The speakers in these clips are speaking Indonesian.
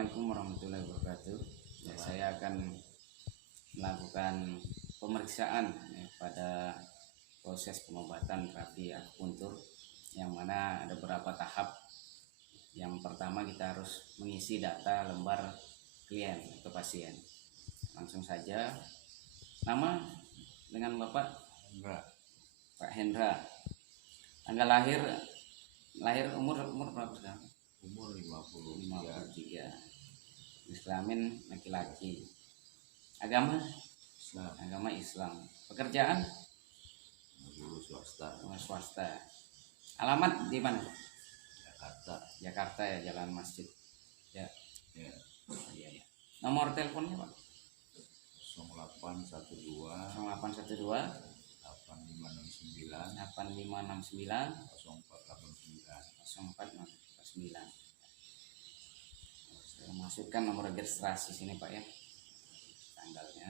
Assalamualaikum warahmatullahi wabarakatuh. Ya, saya akan melakukan pemeriksaan pada proses pengobatan terapi akupuntur, yang mana ada beberapa tahap. Yang pertama, kita harus mengisi data lembar klien atau pasien. Langsung saja, nama dengan Bapak Enggak, Pak Hendra. Tanggal lahir umur berapa sekarang? umur 53, 53. Jenis kelamin laki-laki. Agama Islam. Pekerjaan guru swasta, swasta. Alamat di mana? Jakarta. Ya, Jalan Masjid. Ya. Ya, Iya, ya. Nomor teleponnya Pak? 0812 0812 8569 8569 0489. 0449. Saya masukkan nomor registrasi sini Pak ya, tanggalnya.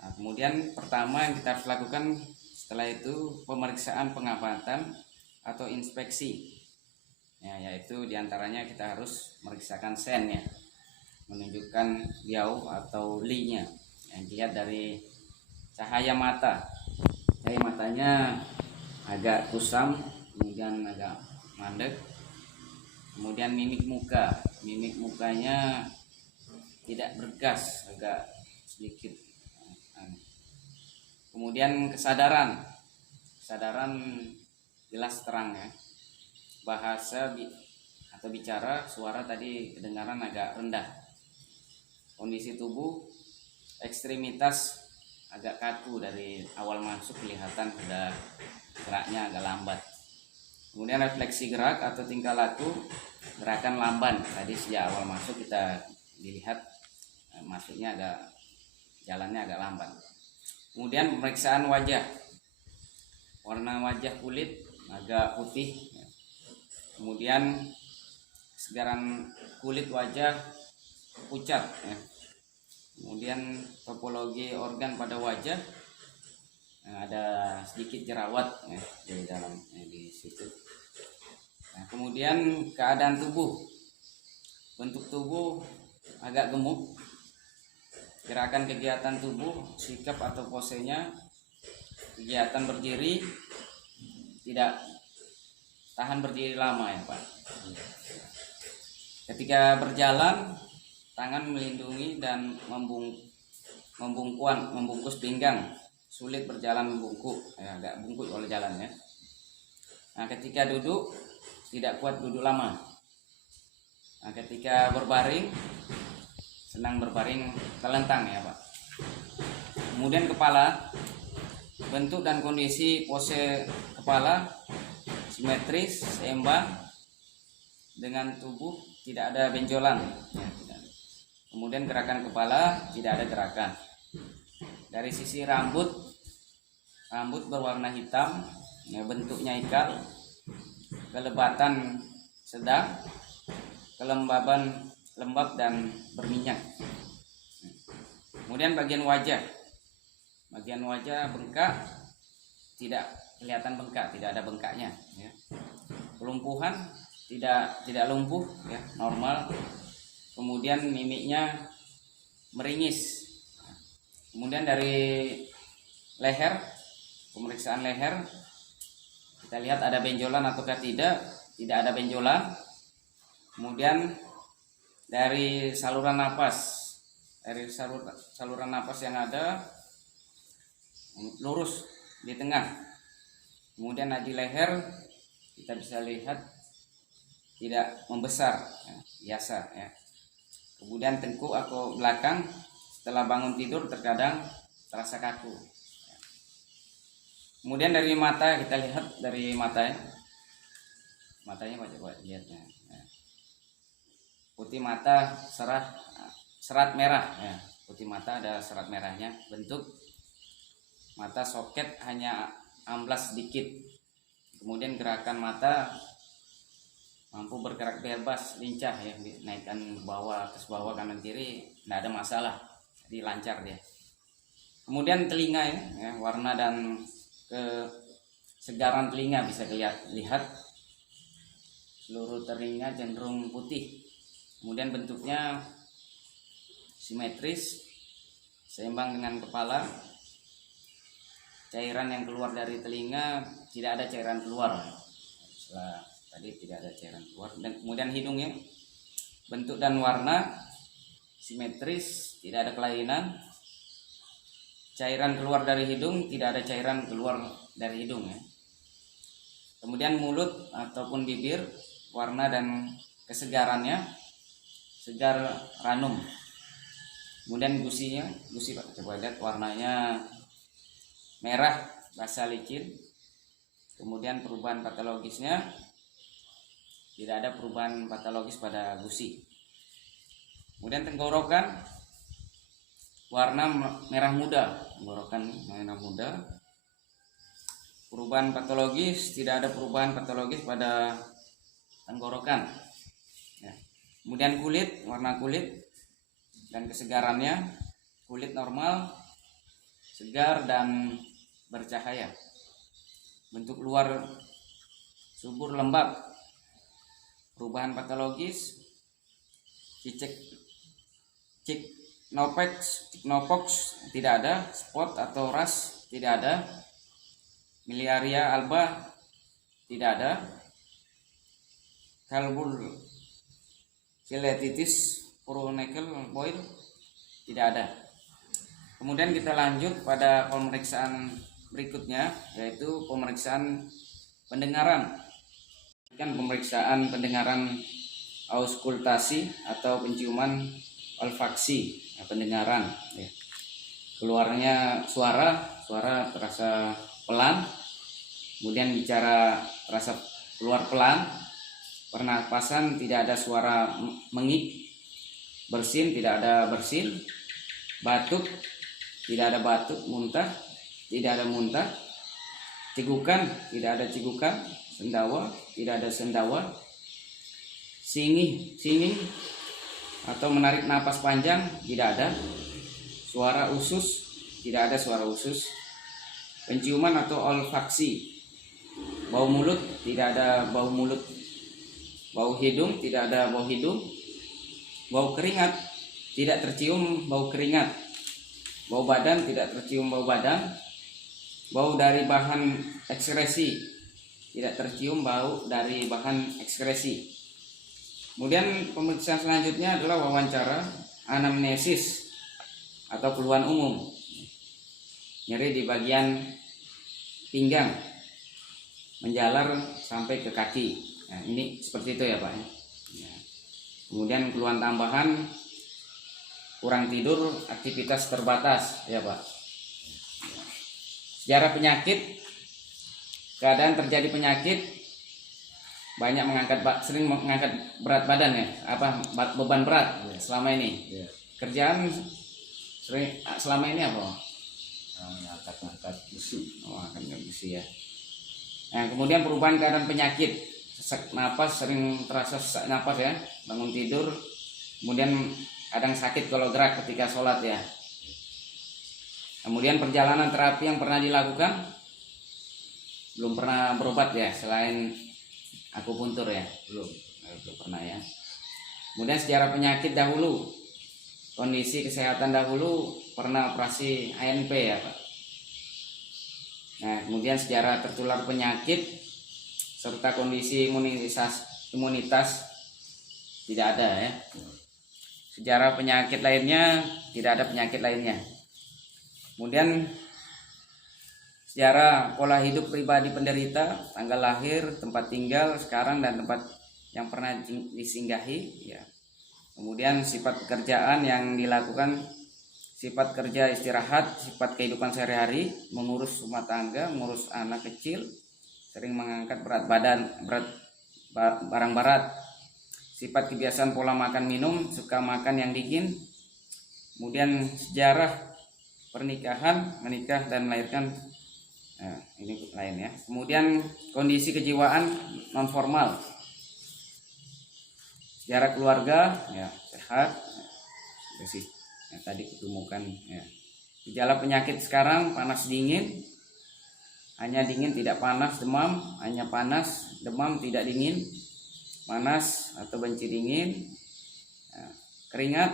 Nah, kemudian pertama yang kita harus lakukan setelah itu pemeriksaan pengobatan atau inspeksi. Ya, yaitu diantaranya kita harus memeriksakan sennya, menunjukkan liau atau li-nya yang dilihat dari cahaya mata. Cahaya matanya agak kusam, kemudian agak mandek. Kemudian mimik mukanya tidak bergas, agak sedikit. Kemudian kesadaran jelas terang ya. Bahasa atau bicara, suara tadi kedengaran agak rendah. Kondisi tubuh, ekstremitas agak kaku, dari awal masuk kelihatan sudah geraknya agak lambat. Kemudian refleksi gerak atau tingkah laku, gerakan lamban. Tadi sejak awal masuk kita dilihat masuknya jalannya agak lambat. Kemudian pemeriksaan wajah, warna wajah kulit agak putih. Kemudian segaran kulit wajah pucat. Kemudian topologi organ pada wajah, ada sedikit jerawat di dalam di situ. Nah, kemudian keadaan tubuh, bentuk tubuh agak gemuk, gerakan kegiatan tubuh, sikap atau posenya, kegiatan berdiri tidak tahan berdiri lama ya Pak. Ketika berjalan, tangan melindungi dan membungkus pinggang, sulit berjalan membungkuk, agak bungkuk oleh jalan ya. Nah, ketika duduk tidak kuat duduk lama. Nah, ketika berbaring, senang berbaring telentang ya Pak. Kemudian kepala, bentuk dan kondisi pose kepala simetris, seimbang dengan tubuh, tidak ada benjolan ya, tidak. Kemudian gerakan kepala tidak ada gerakan. Dari sisi rambut berwarna hitam ya, bentuknya ikal, kelebatan sedang, kelembaban lembab dan berminyak. Kemudian bagian wajah bengkak, tidak kelihatan bengkak, tidak ada bengkaknya ya. Kelumpuhan tidak lumpuh ya, normal. Kemudian mimiknya meringis. Kemudian dari leher, pemeriksaan leher, kita lihat ada benjolan ataukah tidak ada benjolan. Kemudian dari saluran napas yang ada lurus di tengah. Kemudian di leher kita bisa lihat tidak membesar ya, biasa ya. Kemudian tengkuk atau belakang setelah bangun tidur terkadang terasa kaku. Kemudian dari mata, kita lihat dari matanya coba lihatnya ya. Putih mata, serat merah ya. Putih mata ada serat merahnya. Bentuk mata soket hanya amblas sedikit. Kemudian gerakan mata mampu bergerak bebas, lincah ya, naikkan bawah, atas bawah, kanan kiri, tidak ada masalah, jadi lancar dia. Kemudian telinga ya, warna dan kesegaran telinga bisa lihat, seluruh telinga cenderung putih Kemudian bentuknya simetris, seimbang dengan kepala. Cairan yang keluar dari telinga tidak ada cairan keluar. Setelah tadi tidak ada cairan keluar. Dan kemudian hidungnya bentuk dan warna simetris, tidak ada kelainan. Cairan keluar dari hidung, tidak ada cairan keluar dari hidung ya. Kemudian mulut ataupun bibir, warna dan kesegarannya segar ranum. Kemudian gusi Pak, coba lihat warnanya merah basah licin. Kemudian perubahan patologisnya tidak ada perubahan patologis pada gusi. Kemudian tenggorokan warna merah muda, tenggorokan merah muda. Perubahan patologis tidak ada perubahan patologis pada tenggorokan ya. Kemudian kulit, warna kulit dan kesegarannya, kulit normal, segar dan bercahaya. Bentuk luar subur lembab. Perubahan patologis Cicnopox tidak ada, spot atau ras tidak ada, miliaria alba tidak ada, calvulolititis Puronical boil tidak ada. Kemudian kita lanjut pada pemeriksaan berikutnya, yaitu pemeriksaan pendengaran. Kan pemeriksaan pendengaran auskultasi atau penciuman olfaksi, pendengaran ya. Keluarnya suara terasa pelan, kemudian bicara terasa keluar pelan, pernapasan tidak ada suara mengik, bersin tidak ada bersin, batuk tidak ada batuk, muntah tidak ada muntah, cigukan tidak ada cigukan, sendawa tidak ada sendawa, singing atau menarik napas panjang tidak ada, suara usus tidak ada suara usus, penciuman atau olfaksi, bau mulut tidak ada bau mulut, bau hidung tidak ada bau hidung, bau keringat tidak tercium bau keringat, bau badan tidak tercium bau badan, bau dari bahan ekskresi tidak tercium bau dari bahan ekskresi. Kemudian pemeriksaan selanjutnya adalah wawancara anamnesis atau keluhan umum. Nyeri di bagian pinggang, menjalar sampai ke kaki. Nah, ini seperti itu ya Pak. Kemudian keluhan tambahan, kurang tidur, aktivitas terbatas ya Pak. Sejarah penyakit, keadaan terjadi penyakit, banyak sering mengangkat berat badan ya, beban berat selama ini. Kerjaan sering selama ini apa? Angkat besi. Angkat besi ya. Nah, kemudian perubahan keadaan penyakit, sesak napas, sering terasa sesak napas ya, bangun tidur, kemudian kadang sakit kalau gerak ketika sholat ya. Kemudian perjalanan terapi yang pernah dilakukan, belum pernah berobat ya, selain akupuntur ya, belum pernah ya. Kemudian sejarah penyakit dahulu, kondisi kesehatan dahulu, pernah operasi ANP ya Pak. Nah, kemudian sejarah tertular penyakit serta kondisi imunitas tidak ada ya. Sejarah penyakit lainnya tidak ada penyakit lainnya. Kemudian sejarah pola hidup pribadi penderita, tanggal lahir, tempat tinggal sekarang dan tempat yang pernah disinggahi ya. Kemudian sifat pekerjaan yang dilakukan, sifat kerja istirahat, sifat kehidupan sehari-hari, mengurus rumah tangga, mengurus anak kecil, sering mengangkat berat badan, barang berat, sifat kebiasaan pola makan minum, suka makan yang dingin. Kemudian sejarah pernikahan, menikah dan melahirkan. Nah, ini lain ya. Kemudian kondisi kejiwaan non formal, sejarah keluarga ya, sehat, bersih yang tadi ketemukan ya. Gejala penyakit sekarang panas dingin, hanya dingin tidak panas, demam, hanya panas, demam tidak dingin, panas atau benci dingin, Nah, keringat,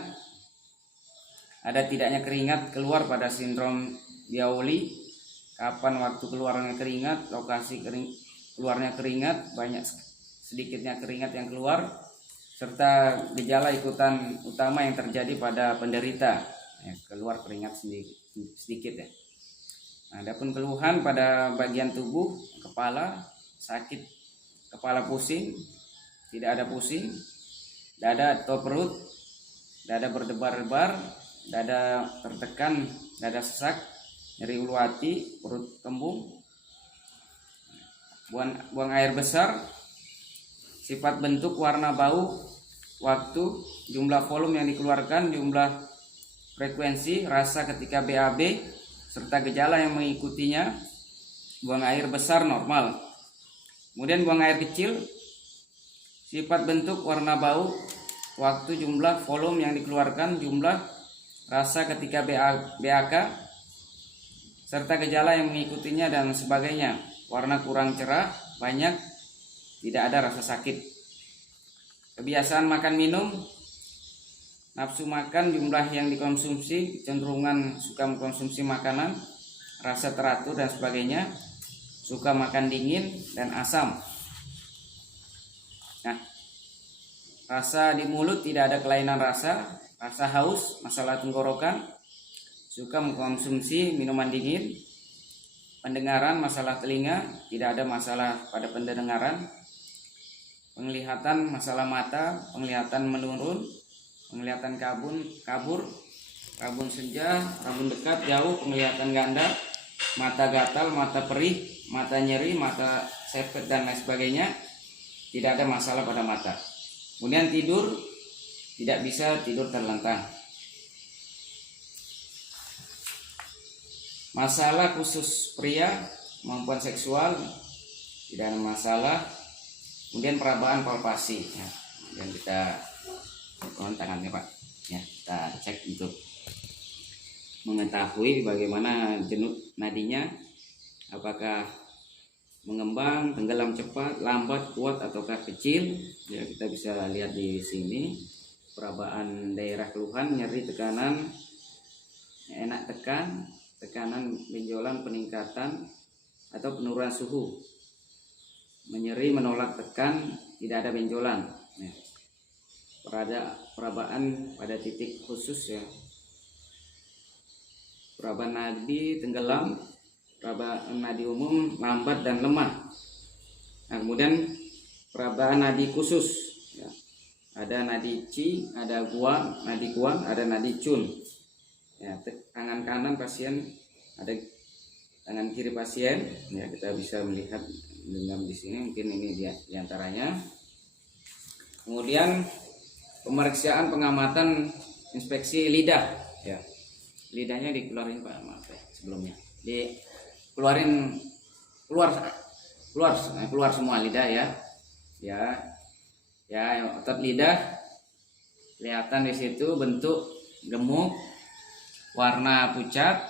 ada tidaknya keringat keluar pada sindrom Biauli. Kapan waktu keluarnya keringat, lokasi keluarnya keringat, banyak sedikitnya keringat yang keluar, serta gejala ikutan utama yang terjadi pada penderita, ya, keluar keringat sedikit ya. Nah, adapun keluhan pada bagian tubuh, kepala sakit, kepala pusing, tidak ada pusing, dada atau perut, dada berdebar-debar, dada tertekan, dada sesak, nyeri ulu hati, perut kembung, buang air besar, sifat bentuk, warna, bau, waktu, jumlah volume yang dikeluarkan, jumlah frekuensi, rasa ketika BAB, serta gejala yang mengikutinya. Buang air besar normal, kemudian buang air kecil, sifat bentuk, warna, bau, waktu, jumlah volume yang dikeluarkan, jumlah rasa ketika BAK, serta gejala yang mengikutinya dan sebagainya. Warna kurang cerah, banyak, tidak ada rasa sakit. Kebiasaan makan minum, nafsu makan, jumlah yang dikonsumsi, kecenderungan suka mengkonsumsi makanan, rasa teratur dan sebagainya, suka makan dingin dan asam. Nah, rasa di mulut tidak ada kelainan rasa, rasa haus, masalah tenggorokan, suka mengkonsumsi minuman dingin, pendengaran, masalah telinga, tidak ada masalah pada pendengaran, penglihatan, masalah mata, penglihatan menurun, penglihatan kabur, rabun senja, rabun dekat, jauh, penglihatan ganda, mata gatal, mata perih, mata nyeri, mata sepet dan lain sebagainya, tidak ada masalah pada mata. Kemudian tidur, tidak bisa tidur terlentang. Masalah khusus pria maupun seksual tidak ada masalah. Kemudian perabaan palpasi, ya, dan kita tangannya Pak, ya, kita cek untuk mengetahui bagaimana jenuh nadinya, apakah mengembang, tenggelam cepat, lambat, kuat ataukah kecil. Ya, kita bisa lihat di sini perabaan daerah keluhan, nyeri, tekanan, enak tekan, tekanan, benjolan, peningkatan atau penurunan suhu, menyeri, menolak tekan, tidak ada benjolan. Ya. Perabaan pada titik khusus, ya, perabaan nadi tenggelam, perabaan nadi umum lambat dan lemah. Nah, kemudian perabaan nadi khusus, ya, ada nadi Ci, ada Guang, nadi Guang, ada nadi Cun. Ya, tangan kanan pasien, ada tangan kiri pasien, ya, kita bisa melihat dengan di sini, mungkin ini diantaranya. Kemudian pemeriksaan, pengamatan, inspeksi lidah, ya, lidahnya dikeluarin Pak, maaf ya, sebelumnya dikeluarin, keluar semua lidah, ya, otot lidah kelihatan di situ, bentuk gemuk, warna pucat,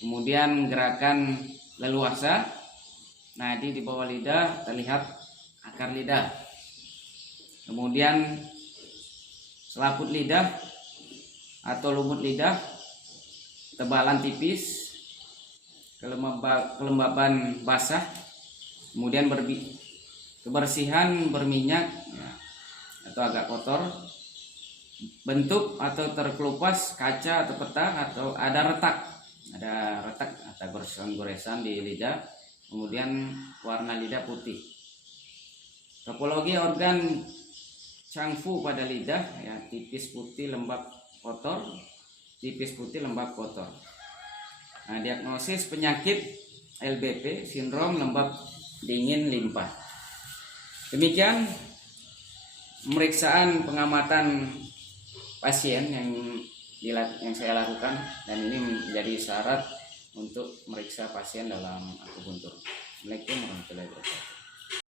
kemudian gerakan leluasa, nadi di bawah lidah terlihat akar lidah, kemudian selaput lidah atau lumut lidah, tebalan tipis, kelembaban basah, kemudian kebersihan berminyak, ya, atau agak kotor, bentuk atau terkelupas kaca atau peta, atau ada retak atau goresan di lidah, kemudian warna lidah putih. Topologi organ Changfu pada lidah, ya, tipis putih lembab kotor, tipis putih lembab kotor. Nah, diagnosis penyakit LBP, sindrom lembab dingin limpa. Demikian pemeriksaan pengamatan pasien yang saya lakukan, dan ini menjadi syarat untuk meriksa pasien dalam akupuntur. Assalamualaikum warahmatullahi wabarakatuh.